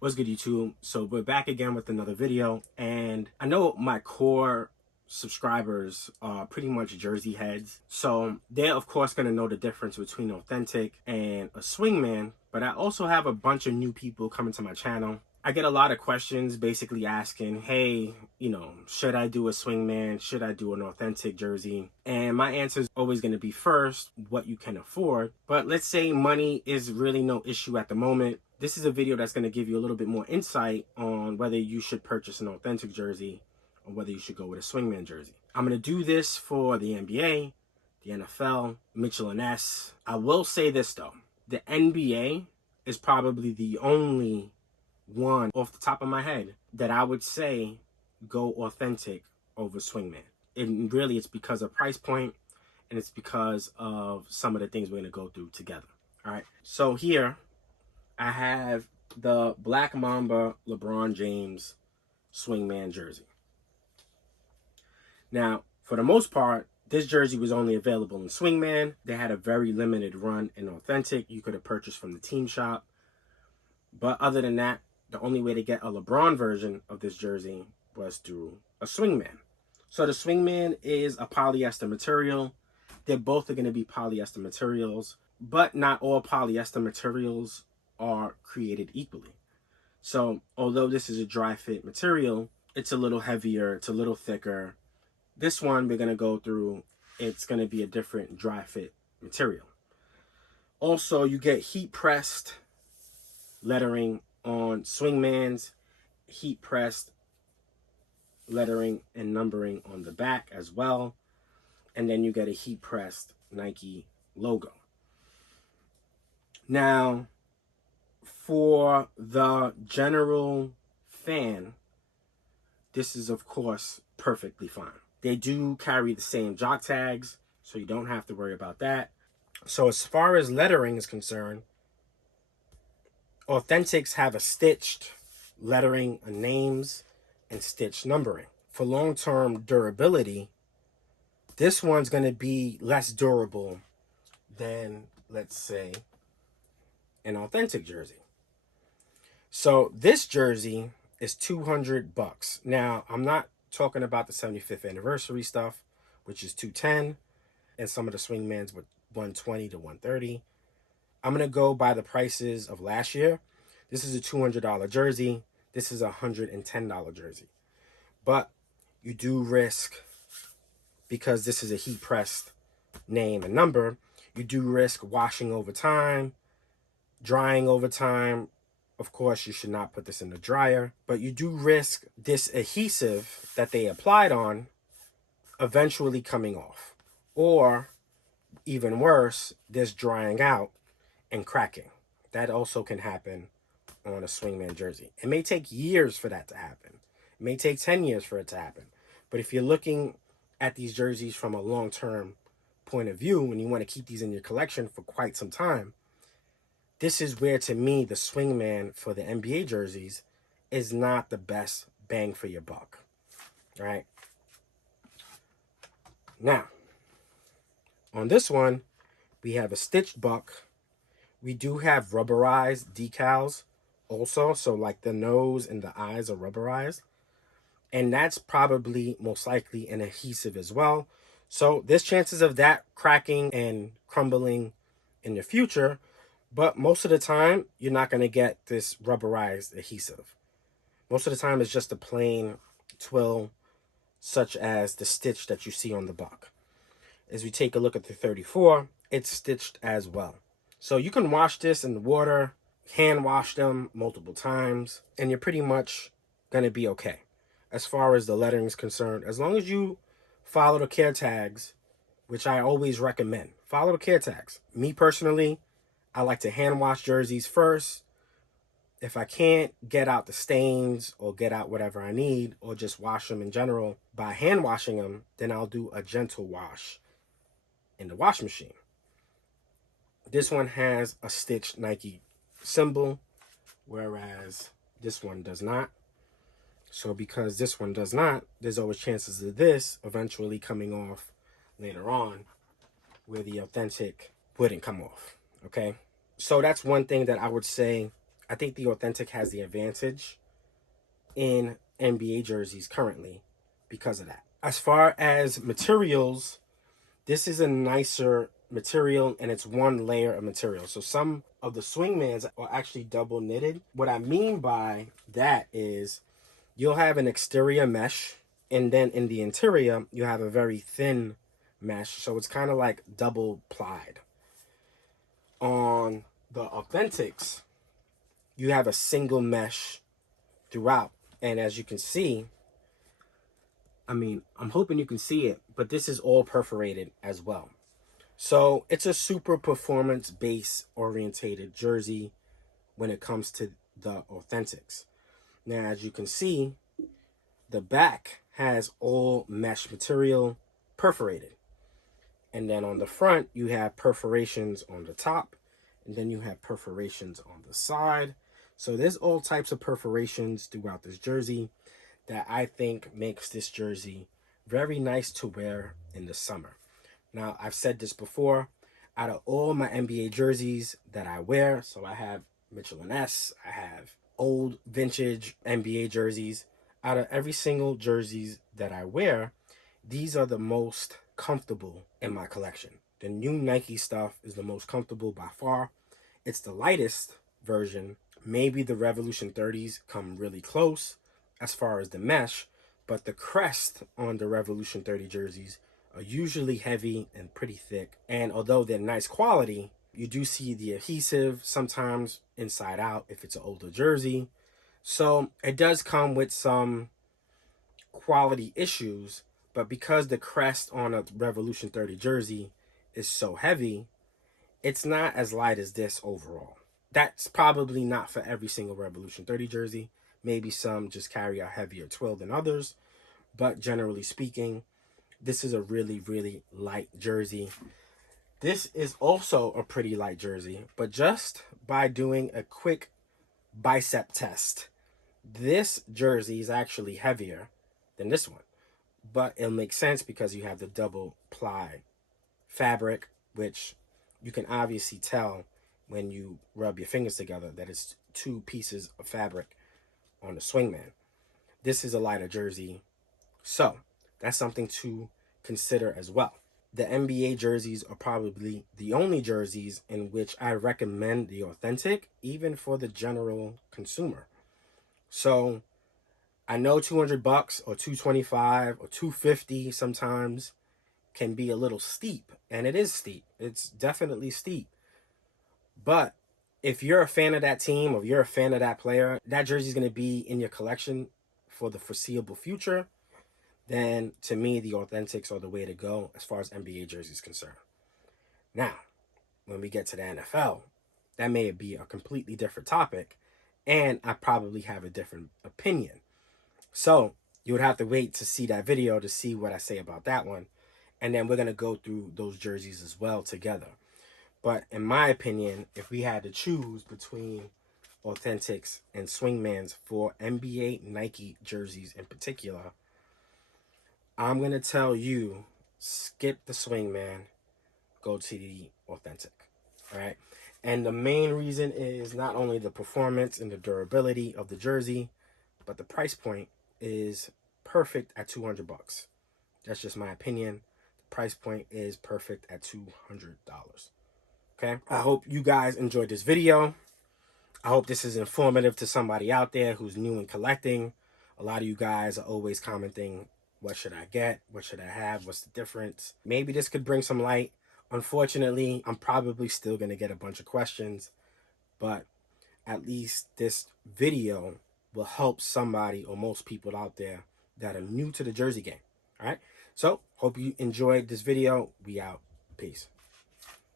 What's good, YouTube? So we're back again with another video, and I know my core subscribers are pretty much Jersey heads, so they're of course going to know the difference between authentic and a swingman. But I also have a bunch of new people coming to my channel. I get a lot of questions basically asking, hey, should I do a swingman? Should I do an authentic jersey? And my answer is always going to be first, what you can afford. But let's say money is really no issue at the moment. This is a video that's going to give you a little bit more insight on whether you should purchase an authentic jersey or whether you should go with a swingman jersey. I'm going to do this for the NBA, the NFL, Mitchell and S. I will say this though, the NBA is probably the only one off the top of my head that I would say go authentic over swingman. And really it's because of price point, and it's because of some of the things we're going to go through together. All right, so here I have the Black Mamba LeBron James swingman jersey. Now, for the most part, this jersey was only available in swingman. They had a very limited run in authentic. You could have purchased from the team shop. But other than that, the only way to get a LeBron version of this jersey was through a swingman. So the swingman is a polyester material. They're both going to be polyester materials, but not all polyester materials are created equally. So although this is a dry fit material, it's a little heavier, it's a little thicker. This one we're going to go through, it's going to be a different dry fit material. Also, you get heat pressed lettering on swingmans, heat pressed lettering and numbering on the back as well. And then you get a heat pressed Nike logo. Now, for the general fan, this is of course perfectly fine. They do carry the same jock tags, so you don't have to worry about that. So as far as lettering is concerned, authentics have a stitched lettering of names and stitched numbering. For long-term durability, this one's going to be less durable than, let's say, an authentic jersey. So this jersey is $200. Now, I'm not talking about the 75th anniversary stuff, which is $210, and some of the swingmans with $120 to $130. I'm going to go by the prices of last year. This is a $200 jersey. This is a $110 jersey. But you do risk, because this is a heat pressed name and number, you do risk washing over time, drying over time. Of course, you should not put this in the dryer, but you do risk this adhesive that they applied on eventually coming off, or even worse, this drying out and cracking. That also can happen on a swingman jersey. It may take years for that to happen. It may take 10 years for it to happen. But if you're looking at these jerseys from a long-term point of view and you want to keep these in your collection for quite some time, this is where, to me, the swingman for the NBA jerseys is not the best bang for your buck. Right? Now, on this one, we have a stitched buck. We do have rubberized decals also. So like the nose and the eyes are rubberized. And that's probably most likely an adhesive as well. So there's chances of that cracking and crumbling in the future. But most of the time, you're not going to get this rubberized adhesive. Most of the time, it's just a plain twill, such as the stitch that you see on the buck. As we take a look at the 34, it's stitched as well. So you can wash this in the water, hand wash them multiple times, and you're pretty much going to be okay. As far as the lettering is concerned, as long as you follow the care tags, which I always recommend. Follow the care tags. Me personally, I like to hand wash jerseys first. If I can't get out the stains or get out whatever I need, or just wash them in general by hand washing them, then I'll do a gentle wash in the wash machine. This one has a stitched Nike symbol, whereas this one does not. So because this one does not, there's always chances of this eventually coming off later on, where the authentic wouldn't come off. Okay, so that's one thing that I would say I think the Authentic has the advantage in NBA jerseys currently because of that. As far as materials, this is a nicer material and it's one layer of material. So some of the swingmans are actually double knitted. What I mean by that is you'll have an exterior mesh, and then in the interior, you have a very thin mesh. So it's kind of like double plied. On the Authentics, you have a single mesh throughout. And as you can see, I mean, I'm hoping you can see it, but this is all perforated as well. So it's a super performance base orientated jersey when it comes to the Authentics. Now, as you can see, the back has all mesh material perforated. And then on the front, you have perforations on the top, and then you have perforations on the side. So there's all types of perforations throughout this jersey that I think makes this jersey very nice to wear in the summer. Now, I've said this before, out of all my NBA jerseys that I wear, so I have Mitchell & S, I have old vintage NBA jerseys. Out of every single jerseys that I wear, these are the most comfortable in my collection. The new Nike stuff is the most comfortable by far. It's the lightest version. Maybe the Revolution 30s come really close as far as the mesh, but the crest on the Revolution 30 jerseys are usually heavy and pretty thick. And although they're nice quality, you do see the adhesive sometimes inside out if it's an older jersey. So it does come with some quality issues, but because the crest on a Revolution 30 jersey is so heavy, it's not as light as this overall. That's probably not for every single Revolution 30 jersey. Maybe some just carry a heavier twill than others, but generally speaking, this is a really, really light jersey. This is also a pretty light jersey, but just by doing a quick bicep test, this jersey is actually heavier than this one. But it'll make sense because you have the double ply fabric, which you can obviously tell when you rub your fingers together that it's two pieces of fabric on the swingman. This is a lighter jersey, so that's something to consider as well. The NBA jerseys are probably the only jerseys in which I recommend the Authentic, even for the general consumer. So I know $200 or $225 or $250 sometimes can be a little steep, and it is steep. It's definitely steep. But if you're a fan of that team or you're a fan of that player, that jersey is going to be in your collection for the foreseeable future, then to me, the Authentics are the way to go as far as NBA jerseys is concerned. Now, when we get to the NFL, that may be a completely different topic, and I probably have a different opinion. So you would have to wait to see that video to see what I say about that one. And then we're going to go through those jerseys as well together. But in my opinion, if we had to choose between Authentics and Swingmans for NBA Nike jerseys in particular, I'm going to tell you, skip the Swingman, go to the Authentic. All right. And the main reason is not only the performance and the durability of the jersey, but the price point is perfect at $200. That's just my opinion. The price point is perfect at $200. Okay. I hope you guys enjoyed this video. I hope this is informative to somebody out there who's new in collecting. A lot of you guys are always commenting, what should I get? What should I have? What's the difference? Maybe this could bring some light. Unfortunately, I'm probably still going to get a bunch of questions, but at least this video will help somebody or most people out there that are new to the jersey game. All right. So hope you enjoyed this video. We out. Peace.